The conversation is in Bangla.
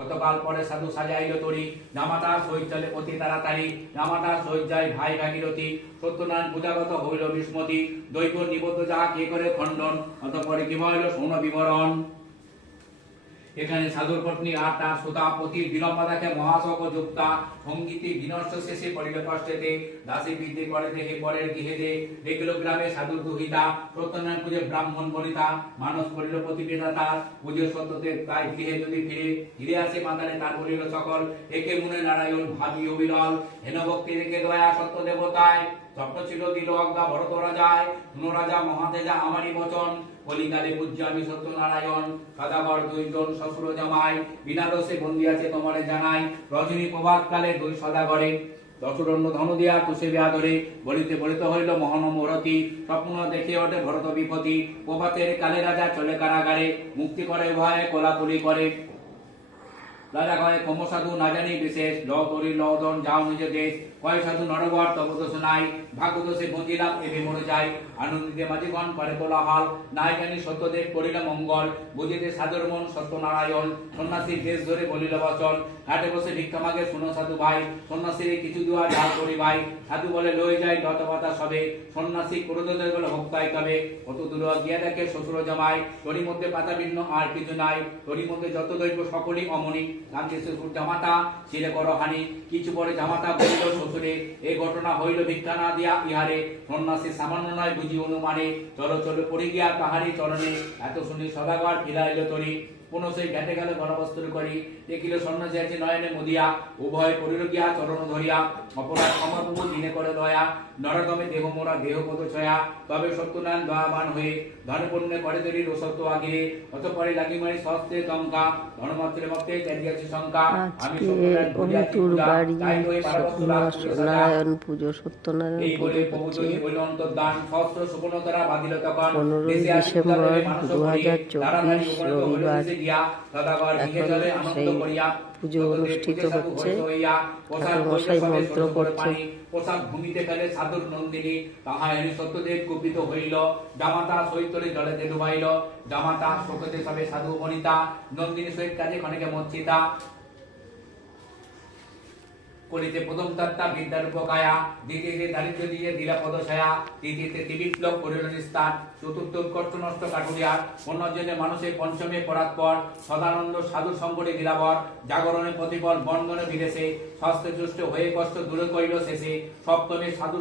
কতকাল পরে সাধু সাজাইল তরি, জামাতা সহিত চলে অতি তাড়াতাড়ি, জামাতা সহিত যায় ভাই ভাগীরথী, সত্যনারায়ণ পূজাগত হইল বিস্মতি, দৈব নিবদ্ধ যাহা কে করে খণ্ডন, অতঃপরে কি হইল শৌন বিবরণ। এখানে সাধুর পত্নী আর তার সুতাপতি বিলম্বাদাকে মহাশোক যুক্তা, সঙ্গীতি বিনষ্ট শেষে পড়িল কষ্টেতে, দাসী বিদ্যে করে দেহে পরের গৃহেতে, দেখল গ্রামে সাধু দুহিতা, সত্যনারায়ণ পূজে ব্রাহ্মণ বনিতা, মানস করিল প্রতিবেদা তার, পুজোর সত্যতে তাই গৃহে যদি ফিরে আসে মাতালে তার বলিল সকল, একে মনে নারায়ণ ভাবি অবিরল, হেন ভক্তি রেখে দয়া সত্য দেবতায়, স্বপ্ন ছিল দিল অজ্ঞা ভরত রাজায়, শুনো রাজা মহাতেজা আমারই বচন, কলিকালে পূজ্য আমি সত্যনারায়ণ, সদাগর দুইজন শ্বশুর জামাই, বিনা দোষে বন্দী আছে তোমারে জানাই, রজনী প্রভাত কালে দুই সদাগরে, দশরণ্য ধন দিয়া তুষে আদরে, বলিতে বলিতে হইল মহন মরতি, স্বপ্ন দেখে ওঠে ভরত বিপতি, প্রভাতের কালে রাজা চলে কারাগারে, মুক্তি করে ভয়ে কোলাকুলি করে, রাজা কয় কম সাধু না জানি বিশেষ, ল তরি লদন যাও নিজ দেশ, কয় সাধু নরবর তব দোষ নাই, ভাগ্য দোষে বঞ্চিলাম এবে মরে যায়, আনন্দিতে মাঝিগণ করে কোলাহল, নাই জানি সত্যদেব করিল মঙ্গল, বুঝিতে সাধুর মন সত্যনারায়ণ, সন্ন্যাসীর দেশ ধরে বলিল বচন, ঘাটে বসে ভিক্ষা মাগে শুনো সাধু ভাই, সন্ন্যাসীর কিছু দেওয়া যা করি ভাই, সাধু বলে লই যাই লতপাতা সবে, সন্ন্যাসী ক্রোধদের বলে হক্তাই তবে, কত দূর গিয়া দেখে শ্বশুর জামাই, তোরই মধ্যে পাতা ভিন্ন আর কিছু নাই, তোরই মধ্যে যত দৈব সকলই অমনি, গান্ধী শ্বশুর জামাতা শিরে করো হানি, কিছু পরে জামাতা বলিল শ্বশুরে, এই ঘটনা হইল ভিক্ষা না দিয়া ইহারে, সন্ন্যাসী সামান্য নয় বুঝি অনুমানে, চলো চলো পড়ে গিয়া পাহাড়ি চরণে, এত শুনি সদাগর ফিরাইল তরি, কোন সেই ঘাটে গেল গণবস্ত্র করি, দেখিল সন্ন্যাসী আছে নয়নে মুদিয়া, উভয় পড়িল গিয়া চরণ ধরিয়া, অপরাধ ক্ষমাপ্রভু দিনে করে দয়া, নরগমে দেহ মোরা দেহ পদ ছয়া, তবে সত্যনারায়ণ দয়াবান হয়ে, ধন পুণ্যে করে তরি রসত্ব আগিরে, অতঃপরে লাগি মারি সহস্তে টঙ্কা, ধনমাত্রে মতে ত্যাগিয়াছি শঙ্কা, আমি সত্যনারায়ণ ভুলিয়াছি পূজা, তাই লই বারবস্তু সত্যনারায়ণ পুজো, সত্যনারায়ণ এই বলে পুজো প্রভু হচ্ছে যদি হইল অন্তর্দান, সহস্র সুবর্ণতারা বাঁধিল তখন, 15 দেশে আসি ডিসেম্বর পূজাদেবে মানুষ করি, 2024 রবিবার। এখন সেই পুজো অনুষ্ঠিত হচ্ছে, ঠাকুরমশাই মন্ত্র করছে। পোশাক ভূমিতে ফেলে সাধুর নন্দিনী, তাহা এনে সত্যদেব কুপিত হইল, জামাতা সৈতরে জলেতে ডুবাইল, জামাতা শোকতে সবে সাধু বনিতা, নন্দিনী সহিত কাজে ক্ষণিকে মর্চিতা, করিতে প্রথম তত্ত্বা বিদ্যার উপকায়া, দ্বিতীয়তে দারিদ্র দিয়ে দিলা পদছায়া, তৃতীয়তে ত্রিবিপ্লব করিল নিস্তার, চতুর্থ উৎকর্ষ নষ্ট কাটুরিয়া, অন্যজনে মানুষের পঞ্চমে পরাৎপর, সদানন্দ সাধু সংকটে দিলাবর, জাগরণে প্রতিফল বন্ধনে বিদেশে, স্বাস্থ্য হয়ে কষ্ট দূরে করিল শেষে, সপ্তমে সাধু